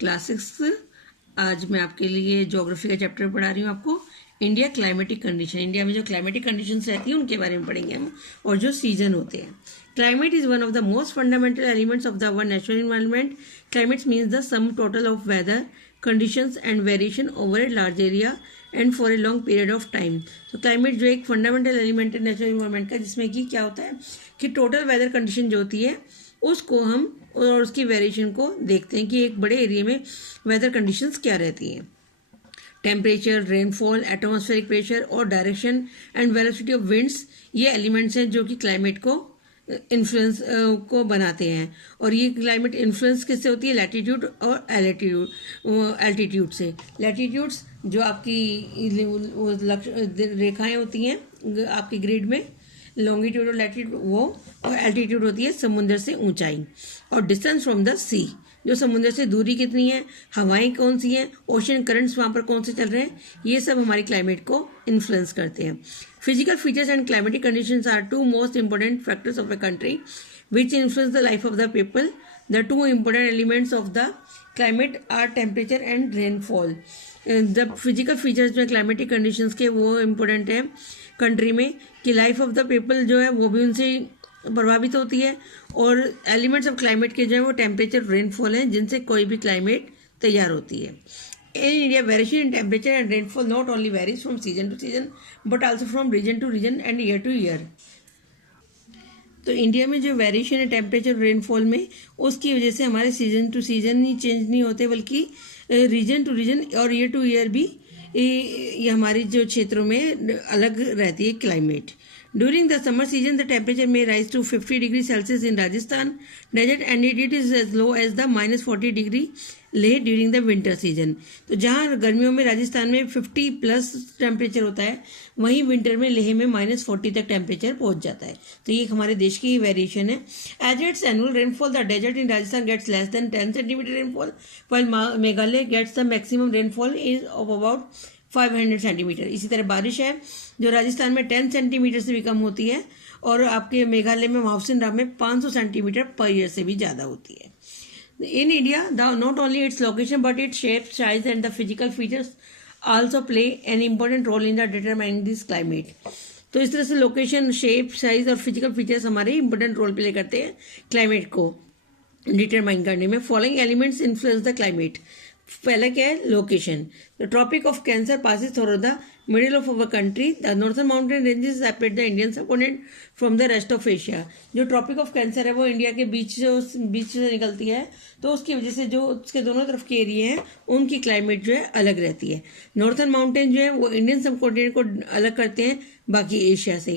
Class 6। आज मैं आपके लिए ज्योग्राफी का चैप्टर पढ़ा रही हूँ आपको। इंडिया क्लाइमेटिक कंडीशन, इंडिया में जो क्लाइमेटिक कंडीशंस रहती हैं उनके बारे में पढ़ेंगे हम, और जो सीजन होते हैं। Climate is one of the most fundamental elements of the our natural environment. Climate means the sum total of weather conditions and variation over a large area and for a long period of time. तो climate जो एक fundamental element है natural environment का, जिसमें कि क्या होता है कि टोटल वेदर कंडीशन जो होती है उसको हम और उसकी वेरिएशन को देखते हैं कि एक बड़े एरिया में वेदर कंडीशंस क्या रहती हैं। टेम्परेचर, रेनफॉल, एटमॉस्फेरिक प्रेशर और direction and velocity of winds, ये एलिमेंट्स हैं जो कि क्लाइमेट को इन्फ्लुएंस को बनाते हैं। और ये क्लाइमेट इन्फ्लुएंस किससे होती है? लैटिट्यूड और एल्टीट्यूड से। लैटिट्यूड्स जो आपकी रेखाएं होती हैं आपकी ग्रिड में, लॉन्गिट्यूड और लैटिट्यूड वो, और एल्टीट्यूड होती है समुद्र से ऊंचाई। और डिस्टेंस फ्रॉम द सी, जो समुद्र से दूरी कितनी है, हवाएं कौन सी हैं, ओशन करंट्स वहाँ पर कौन से चल रहे हैं, ये सब हमारी क्लाइमेट को इन्फ्लुएंस करते हैं। Physical features and climatic conditions are two most important factors of a country which influence the life of the people. The two important elements of the climate are temperature and rainfall. जब physical features जो है climatic conditions के, वो important है country में, कि life of the people जो है वो भी उनसे प्रभावित होती है। और एलिमेंट्स ऑफ क्लाइमेट के जो है वो टेम्परेचर, रेनफॉल हैं, जिनसे कोई भी क्लाइमेट तैयार होती है। In India variation in temperature and rainfall not only varies from season to season but also from region to region and year to year. तो इंडिया में जो वेरिएशन है टेम्परेचर रेनफॉल में, उसकी वजह से हमारे season to season he change नहीं होते, बल्कि रीजन टू रीजन और ईयर टू ईयर भी ये हमारी जो क्षेत्रों में अलग रहती है climate. During the summer season, the temperature may rise to 50 degrees Celsius in Rajasthan desert and it is as low as the -40 degree Leh during the winter season. तो जहाँ गर्मियों में राजस्थान में 50 प्लस टेम्परेचर होता है, वहीं विंटर में लेह में -40 तक टेम्परेचर पहुंच जाता है। तो ये हमारे देश की ही वेरिएशन है। As its annual rainfall, the desert in Rajasthan gets less than 10 centimeter rainfall, while Meghalaya gets the maximum rainfall is of about 500 centimetre. इसी तरह बारिश है जो राजस्थान में 10 सेंटीमीटर से भी कम होती है, और आपके मेघालय में माउसिनराम में 500 सेंटीमीटर पर ईयर से भी ज़्यादा होती है। In India not only its location but its shape, size and the physical features also play an important role in the determining this climate. तो इस तरह से लोकेशन, शेप, साइज और फिजिकल फीचर्स हमारे इंपॉर्टेंट रोल प्ले करते हैं climate को determine करने में। Following elements influence the climate. पहला क्या है? Location. The Tropic of Cancer passes through the middle of our country. The northern mountain ranges separate the Indian subcontinent from the rest of Asia. जो tropic of cancer है वो India के बीच से निकलती है, तो उसकी वजह से जो उसके दोनों तरफ के एरिया हैं उनकी क्लाइमेट जो है अलग रहती है। नॉर्थर्न माउंटेन जो है वो इंडियन सबकॉन्टिनेंट को अलग करते हैं बाकी एशिया से।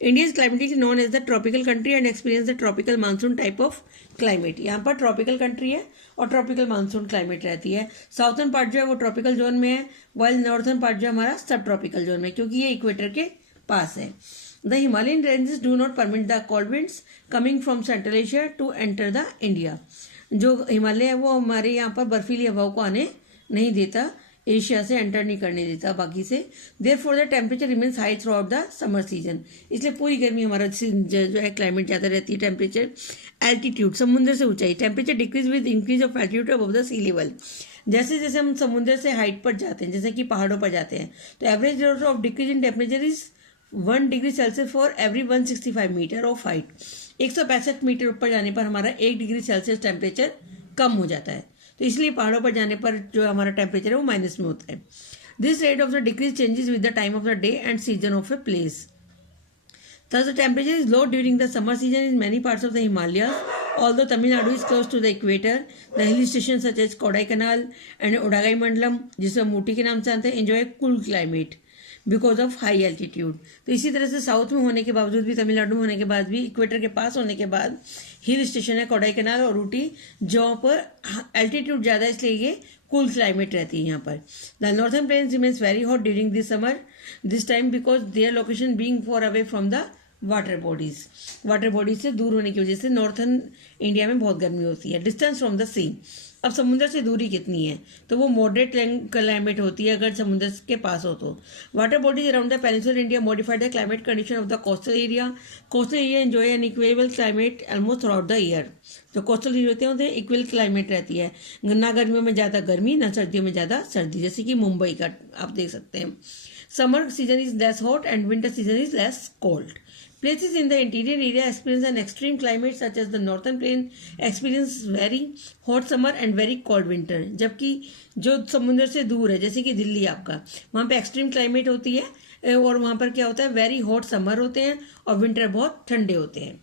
India is climatic known as the tropical country and experience the tropical monsoon type of climate. यहाँ पर ट्रॉपिकल कंट्री है और ट्रॉपिकल मानसून क्लाइमेट रहती है। साउथर्न पार्ट जो है वो ट्रॉपिकल जोन में है, वाइल नॉर्थर्न पार्ट जो हमारा सब ट्रॉपिकल जोन में, क्योंकि ये इक्वेटर के पास है। The Himalayan ranges do not permit the cold winds coming from Central Asia to enter the India. जो हिमालय है वो हमारे यहाँ पर बर्फीली हवाओं को आने नहीं देता, एशिया से एंटर नहीं करने देता बाकी से। Therefore the temperature remains high through out the summer season. इसलिए पूरी गर्मी हमारा जो है क्लाइमेट ज़्यादा रहती है। टेम्परेचर, एल्टीट्यूड, समुद्र से ऊंचाई। Temperature decrease with increase of altitude above the sea level. जैसे जैसे हम समुद्र से हाइट पर जाते हैं, जैसे कि पहाड़ों पर जाते हैं, तो average rate of decrease in temperature is 1 degree Celsius for every 165 metre of height. 165 metre ऊपर जाने पर हमारा 1 डिग्री सेल्सियस टेम्परेचर कम हो जाता है। तो इसलिए पहाड़ों पर जाने पर जो हमारा टेम्परेचर है वो माइनस में होता है। This rate of the decrease changes with the time of the day and season of a place. Thus, the temperature is low during the summer season in many parts of the Himalayas. Although Tamil Nadu is close to the equator, the hill stations such as Kodaikanal and Udagai Mandalam, जिसे हम ऊटी के नाम से जानते हैं, enjoy cool climate because of high altitude. तो इसी तरह से साउथ में होने के बावजूद भी, तमिलनाडु में होने के बाद भी, इक्वेटर के पास होने के बाद हिल स्टेशन है कोडाईकनाल और ऊटी, जहाँ पर एल्टीट्यूड ज़्यादा है, इसलिए ये कूल क्लाइमेट रहती है यहाँ पर। The northern plains remains very hot during this summer this time because their location being far away from the water bodies से दूर होने की वजह से नॉर्थर्न इंडिया में बहुत गर्मी होती है। डिस्टेंस फ्रॉम द सी। अब समुद्र से दूरी कितनी है, तो वो मॉडरेट क्लाइमेट होती है अगर समुद्र के पास हो तो। Water bodies around the peninsular India modified the climate condition of the coastal area. Coastal area enjoy an equable climate almost throughout the year. जो कोस्टल एरिया होते हैं उनमें इक्वल क्लाइमेट रहती है, ना गर्मियों में ज़्यादा गर्मी ना सर्दियों में ज़्यादा सर्दी, जैसे कि मुंबई का आप देख सकते हैं। Summer season is less hot and winter season is less cold. Places in the interior area experience an extreme climate such as the northern plain experience very hot summer and very cold winter। जबकि जो समुद्र से दूर है जैसे कि दिल्ली आपका, वहाँ पे एक्सट्रीम क्लाइमेट होती है और वहाँ पर क्या होता है, वेरी हॉट समर होते हैं और विंटर बहुत ठंडे होते हैं।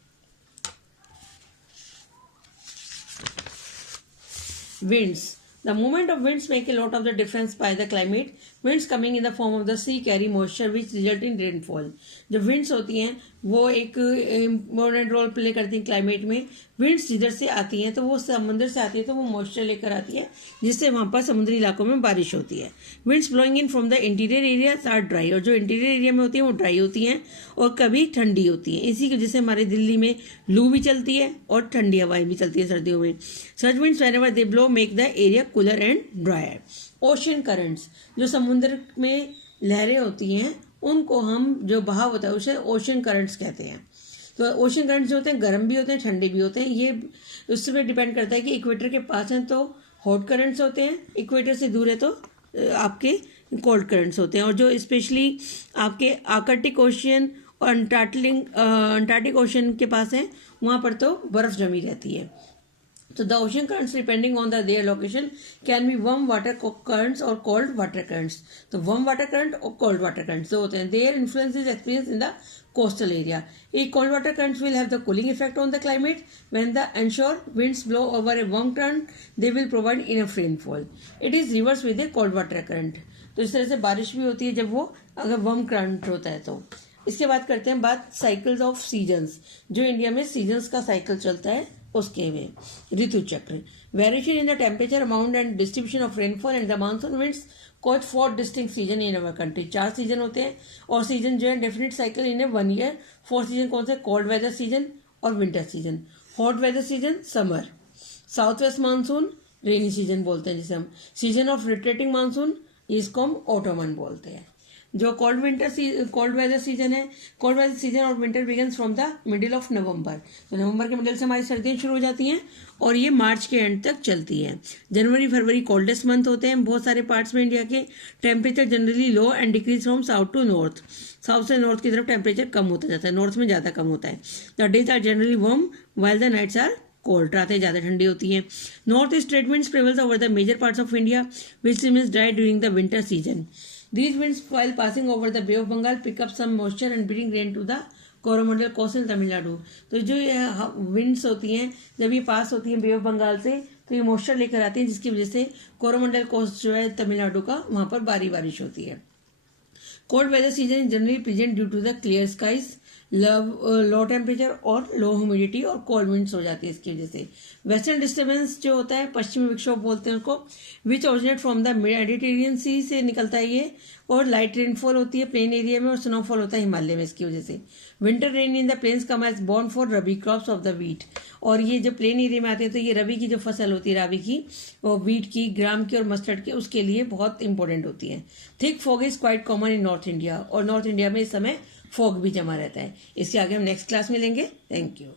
Winds. The movement of winds make a lot of the difference by the climate. Winds coming in the form of the sea carry moisture which result in rainfall। जो winds होती हैं वो एक इम्पोर्टेंट रोल प्ले करती हैं climate में। Winds जिधर से आती हैं तो वो समुद्र से आती है तो वो मॉइस्चर लेकर आती है जिससे वहाँ पर समुद्री इलाकों में बारिश होती है। Winds blowing in from the interior areas are dry. और जो इंटीरियर एरिया में होती है वो ड्राई होती हैं और कभी ठंडी होती हैं। इसी की वजह से हमारे दिल्ली में लू भी चलती है और ठंडी हवाएं भी चलती है सर्दियों में। Such winds whenever they blow make the area cooler and dryer. Ocean currents, जो समुद्र में लहरें होती हैं उनको हम जो बहाव होता है उसे ओशन करंट्स कहते हैं। तो ओशन करंट्स जो होते हैं गर्म भी होते हैं ठंडे भी होते हैं। ये उससे पे डिपेंड करता है कि इक्वेटर के पास हैं तो हॉट करंट्स होते हैं, इक्वेटर से दूर है तो आपके कोल्ड करंट्स होते हैं। और जो स्पेशली आपके आर्कटिक ओशियन और अंटार्कटिक ओशन के पास है वहाँ पर तो बर्फ जमी रहती है। So the ocean currents, depending on their location, can be warm water currents or cold water currents। तो warm water current और cold water currents जो होते हैं, their influence is experienced in the coastal area। A cold water currents will have the cooling effect on the climate। When the onshore winds blow over a warm current, they will provide enough rainfall। It is reversed with a cold water current। तो इस तरह से बारिश भी होती है जब वो अगर warm current होता है तो। इसके बाद करते हैं बात साइकिल्स ऑफ सीजन्स। जो इंडिया में सीजन्स का साइकिल चलता है उसके में ऋतु चक्र। Variation in the temperature amount and distribution of rainfall and the monsoon winds cause 4 distinct season in our country. 4 season होते हैं और सीजन जो है definite cycle in a 1 year. 4 season कौन से, कोल्ड वेदर सीजन और winter season. Hot weather season summer, south west monsoon rainy season बोलते हैं जिसे हम। सीजन ऑफ रिट्रेटिंग मानसून इसको हम ऑटोमन बोलते हैं। जो कोल्ड वेदर सीजन है, कोल्ड वेदर सीजन और winter begins from the middle of November. तो नवंबर के मिडिल से हमारी सर्दियां शुरू हो जाती हैं और ये मार्च के एंड तक चलती है। जनवरी फरवरी कोल्डेस्ट मंथ होते हैं बहुत सारे पार्ट्स में इंडिया के। Temperature generally low and decrease from south to north. South से नॉर्थ की तरफ टेम्परेचर कम होता जाता है, नॉर्थ में ज़्यादा कम होता है। The days are generally warm while the nights are cold. रातें ज़्यादा ठंडी होती हैं। North east trade winds prevails over the major parts of India which remains dry during the winter season. These winds, while passing over the Bay of Bengal, pick up some moisture and bring rain to the Coromandel coast in Tamil Nadu. तो जो ये winds होती हैं जब ये पास होती हैं बे of Bengal से तो ये मॉइस्चर लेकर आती हैं जिसकी वजह से कोरोमंडल कोस्ट जो है तमिलनाडु का वहाँ पर बारिश होती है। Cold weather season is generally present due to the clear skies, low temperature और लो ह्यूमिडिटी और कोल्ड विंड्स हो जाती है इसकी वजह से। वेस्टर्न डिस्टर्बेंस जो होता है पश्चिमी विक्षोभ बोलते हैं उसको, विच ओरिजिनेट फ्रॉम द मेडिटेरियन सी से निकलता है ये। और लाइट रेनफॉल होती है प्लेन एरिया में और स्नोफॉल होता है हिमालय में इसकी वजह से। Winter rain in the plains come as boon for rabi crops of the wheat. और ये जब प्लेन एरिया में आते हैं तो ये रबी की जो फसल होती है राबी की वो वीट की, ग्राम की और मस्टर्ड की उसके लिए बहुत इंपॉर्टेंट होती है। Thick fog is quite common in north India और नॉर्थ इंडिया में इस समय फॉग भी जमा रहता है। इसके आगे हम नेक्स्ट क्लास में लेंगे। Thank you.